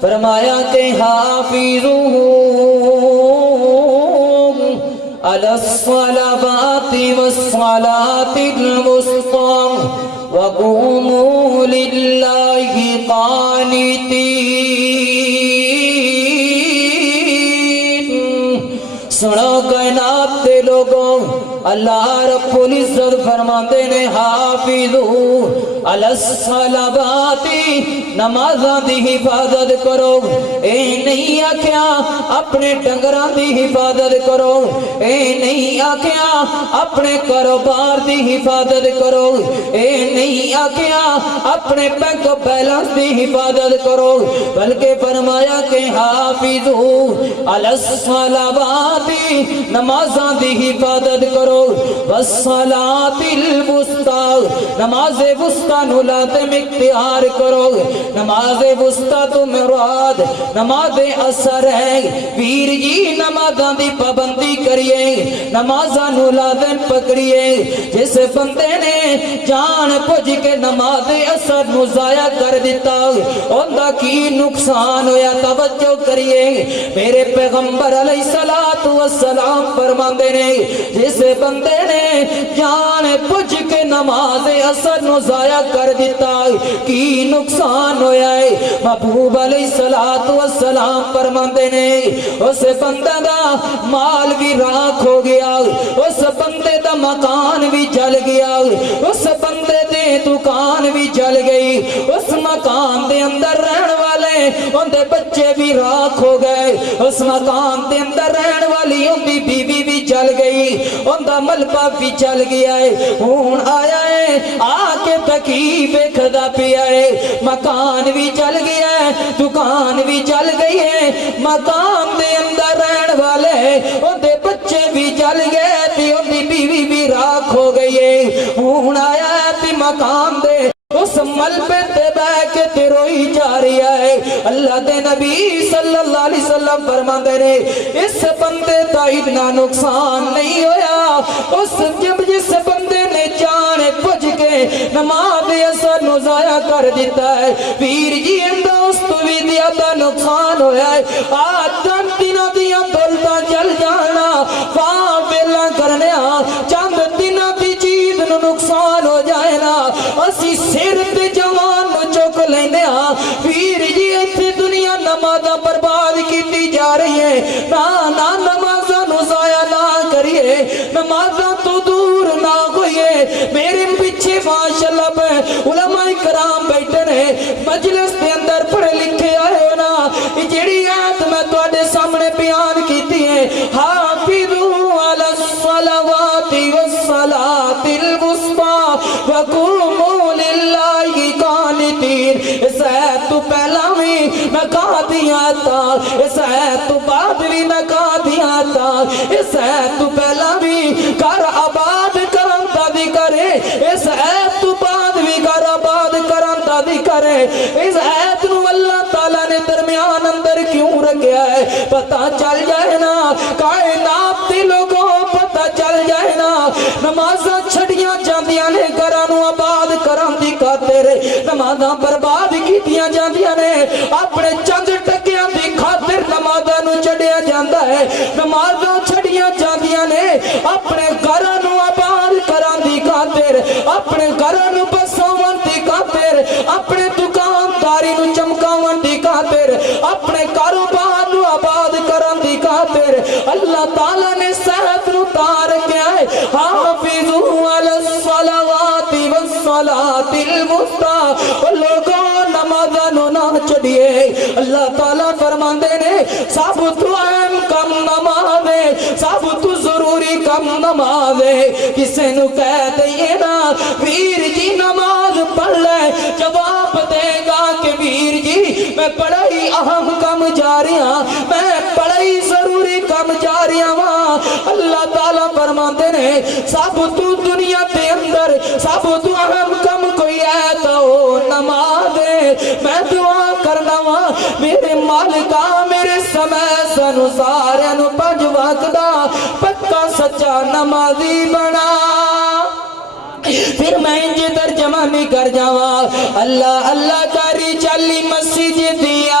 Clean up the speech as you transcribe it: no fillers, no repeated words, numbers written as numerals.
فرمایا کہ حافظو علی الصلوات والصلاة الوسطى وقوموا للہ قانتین۔ سنو کائنات دے لوگوں، اللہ رب العزت فرماتے نے حافظو علی الصلوات، نمازاں دی حفاظت کرو۔ اے نہیں آکھیا اپنے ڈنگراں دی حفاظت کرو، اے نہیں آکھیا اپنے کاروبار دی حفاظت کرو، اے نہیں آکھیا اپنے بینک بیلنس دی حفاظت کرو، بلکہ فرمایا کہ حافظو علی الصلوات، نمازاں دی حفاظت کرو، والصلاة الوسطى، نماز وسطی نو لازم اختیار کرو۔ نماز وسطی تو مراد نماز اثر ہے، ویر جی نمازاں دی پابندی کریے، نمازاں نو لازم پکڑیے۔ جس بندے نے جان بوجھ کے نماز اثر نو ضائع کر دیتا، اوندا کی نقصان ہویا، توجہ کریے۔ میرے پیغمبر علیہ السلام فرماندے نے جس بندے نے جان بوجھ کے نماز اثر نو ضائع کر دیتا کی نقصان ہویا ہے۔ محبوب علیہ السلام فرماندے نے اس بندہ دا مال بھی راکھ ہو گیا، اس بندے دا مکان بھی جل گیا، اس بندے دے دکان بھی جل گئی، اس مکان دے اندر رہن والے ان دے بچے بھی راکھ ہو گئے، اس مکان دے اندر رہن والی ان دی بیوی بھی جل گئی، ان دا ملبہ بھی جل گیا ہے۔ ہون آیا ہے آکے تکیب کھدا پیا ہے، مکان بھی جل گیا ہے، دکان بھی جل گئی ہے، مکان دے اندر رہن والے ان دے بچے بھی جل گئے تھی، ان دی بیوی بھی راکھ ہو گئی ہے۔ ہون آیا ہے تی مکان دے اس ملبے تے بے کے تے روئی جا رہی ہے۔ اللہ دے نبی صلی اللہ علیہ وسلم فرماندے نے اس بندے دا اتنا نقصان نہیں ہویا، اس جس بندے نے جان بوجھ کے نماز اثر نو ضائع کر دیتا ہے، پیر جی اندہ اس تو بھی زیادہ نقصان ہویا ہے۔ آج دنوں دیاں دولتاں جل جانا، فاں بیلا کرنے چند دنوں دی چیز نو نقصان ہو جائے نا، اسی سر تے جوان نو چوک لیندے ہاں۔ پیر جی ایتھے دنیا نمازاں برباد کیتی جا رہی ہے، نا نمازاں نو ضائع نہ کریے، نمازاں تو دور نہ ہوئیے۔ میرے پیچھے ماشاءاللہ علماء کرام بیٹھے نے، مجلس دے اندر پڑھے لکھے آئے ہو نا، جیڑی آیت میں تواڈے سامنے بیان کیتی ہے، حافظوا علی الصلوات والصلاة الوسطى وقوموا للہ قانتین۔ اس آیت تو پہلا بھی میں کہا دیا تھا، اس آیت تو بعد بھی میں کہا دیا تھا، اس آیت تو پہلا بھی کر آباد کرم تا دی کرے، اس آیت تو بعد بھی کر آباد کرم تا دی کرے۔ اس آیت نو اللہ تعالیٰ نے درمیان اندر کیوں رکھیا ہے؟ پتہ چل جائے نا کائنات دی لوگوں، پتہ چل جائے نا نمازاں چھڑیاں جاندیاں نے گھرانو آباد کرم دی خاطر، نمازاں برباد کیتیاں جاندیاں نے اپنے چند ٹکیاں دی خاطر، نمازاں نو چھڑیا جاندا ہے، نمازاں چھڑیاں جاندیاں نے اپنے گھرانو آباد کرم دی خاطر، اپنے گھرانو بساون دی خاطر، اپنے دکانداری نو چمکاون دی خاطر، اپنے کاروبار نو آباد کرم دی خاطر اللہ تعالیٰ نے صحت نو تار کیا ہے۔ حافظوا علی الصلوات والصلاة الوسطى، لوگوں نمازاں نو نہ چھڑیے۔ اللہ تعالیٰ فرماندے نے سب تو اہم کم نمازے، سب تو ضروری کم نمازے۔ کسے نو کہہ دئیے نا ویر جی نماز پڑھ لے، جواب دے گا کہ ویر جی میں بڑا ہی اہم کم جا رہی ہاں، میں بڑا ہی ضروری کم جا رہی ہاں۔ اللہ تعالیٰ فرماندے نے سب تو دنیا دے اندر سب تو اہم کم کوئی ہے تو نماز ہے۔ میں دعا کرنا وا میرے مالکا میرے سمے سنو سارے نو پنج وقت دا پکا سچا نمازی بنا۔ پھر میں انجی ترجمہ نہیں کر جاوا، اللہ اللہ کاری چلی مسجد دیا